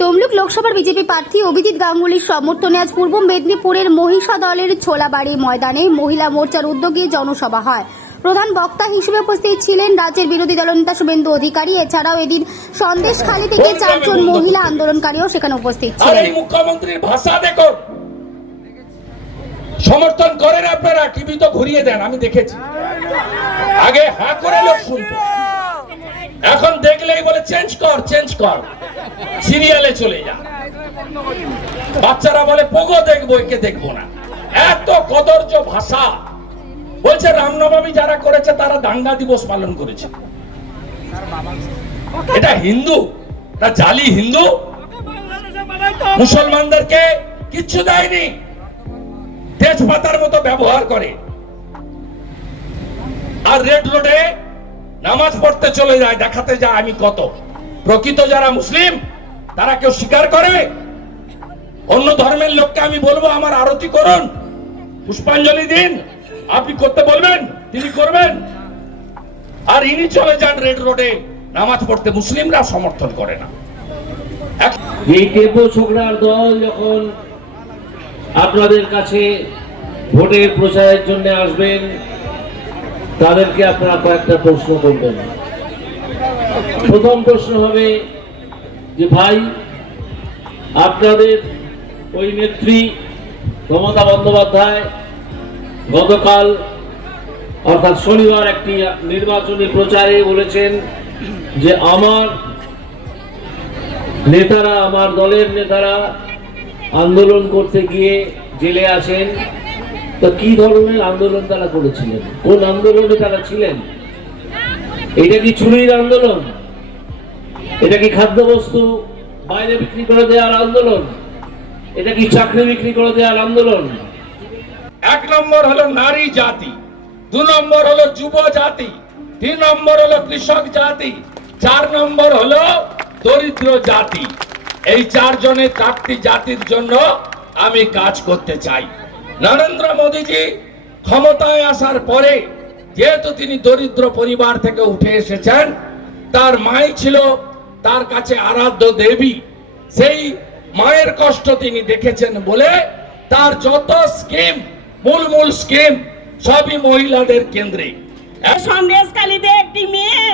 তমলুক লোকসভার বিজেপি প্রার্থী অভিজিৎ গাঙ্গুলির সমর্থনে আজ পূর্ব মেদিনীপুরের মহিষা দলের ছোলাবাড়ি ময়দানে মহিলা মোর্চার উদ্যোগে জনসভা হয়। প্রধান বক্তা হিসেবে উপস্থিত ছিলেন রাজ্যের বিরোধী দলনেতা শুভেন্দু অধিকারী। এছাড়াও এদিন সন্দেশখালী থেকে চারজন মহিলা আন্দোলনকারীও সেখানে উপস্থিত ছিলেন। মুখ্যমন্ত্রীর ভাষা দেখুন। সমর্থন করেন আপনারা টিভি তো ঘুরিয়ে দেন আমি দেখেছি। আগে হা করে লোক শুনতো। এখন দেখলেই বলে চেঞ্জ কর চেঞ্জ কর। সিরিয়ালে চলে যা বাচ্চারা বলে, পোগো দেখব, একে দেখব না। এত কদর্য ভাষা। বলছে, রামনবমী যারা করেছে, তারা দাঙ্গা দিবস পালন করেছে। এটা হিন্দু? তা জালি হিন্দু? মুসলমানদেরকে কিচ্ছু দেয়নি। তেজপাতার মতো ব্যবহার করে। আর রেড রোডে নামাজ পড়তে চলে যায়, দেখাতে যায় আমি কত। প্রকৃত যারা মুসলিম, তারা কেউ স্বীকার করে? অন্য ধর্মের লোককে আমি বলব, আমার আরতি করুন, পুষ্পাঞ্জলি দিন। আপনি করতে বলবেন, তিনি করবেন। আর ইনি চলে যান রেড রোডে, নামাজ পড়তে। মুসলিমরা সমর্থন করে না। এই টেপো ছোকরার দল যখন আপনাদের কাছে ভোটের প্রচারের জন্য আসবেন, তাদেরকে আপনারা কয়েকটা প্রশ্ন করবেন। প্রথম প্রশ্ন হবে যে ভাই, আপনাদের ওই নেত্রী মমতা বন্দ্যোপাধ্যায় গতকাল, অর্থাৎ শনিবার একটি নির্বাচনী প্রচারে বলেছেন যে আমার নেতারা, আমার দলের নেতারা আন্দোলন করতে গিয়ে জেলে আসেন তো কি ধরনের আন্দোলন তারা করেছিলেন? কোন আন্দোলনে তারা ছিলেন? এটা কি চুরির আন্দোলন? এটা কি খাদ্যবস্তু বাইরে বিক্রি করে দেওয়ার আন্দোলন? এটা কি চাকরি বিক্রি করে দেওয়ার আন্দোলন? এক নম্বর হলো নারী জাতি, দু নম্বর হলো যুব জাতি, তিন নম্বর হলো কৃষক জাতি, চার নম্বর হলো দরিদ্র জাতি। এই চারজনের চারটি জাতির জন্য আমি কাজ করতে চাই। নরেন্দ্র মোদীজি ক্ষমতায় আসার পরে যেহেতু তিনি দরিদ্র পরিবার থেকে উঠে এসেছেন, তার মাই ছিল তার কাছে আরাধ্য দেবী। সেই মায়ের কষ্ট তিনি দেখেছেন বলে তার যত স্কিম, মূল মূল স্কিম, সবই মহিলাদের কেন্দ্রে। একটি মেয়ে,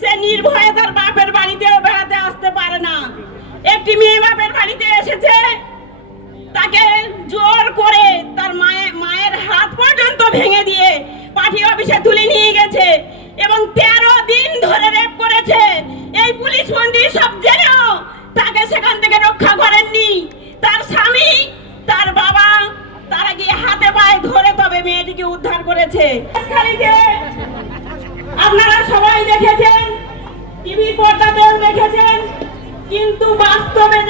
সে নির্ভয়ে তার বাপের বাড়িতেও বেড়াতে আসতে পারে না। একটি মেয়ে বাপের বাড়িতে এসেছে, তাকে জোর করে তার মায়ের মায়ের হাত পর্যন্ত ভেঙে দিয়ে পার্টি অফিসে তুলে নিয়ে গেছে এবং তেরো দিন ধরে রেপ করেছে। এই পুলিশ মন্ত্রী সব জেনেও তাকে সেখান থেকে রক্ষা করেননি। তার স্বামী, তার বাবা, তারা গিয়ে হাতে পায়ে ধরে তবে মেয়েটিকে উদ্ধার করেছে। আপনারা সবাই দেখেছেন টিভি পর্দাতেও দেখেছেন, কিন্তু বাস্তবে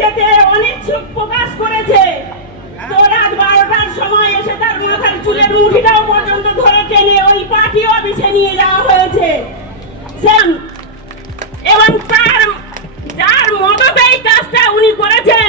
যেতে অনিচ্ছুক প্রকাশ করেছে। তো রাত বারোটার সময় এসে তার মাথার চুলের মুঠিটাও পর্যন্ত ধরে টেনে ওই পার্টি অফিসে নিয়ে যাওয়া হয়েছে। এবং তার যার মদতে এই কাজটা উনি করেছেন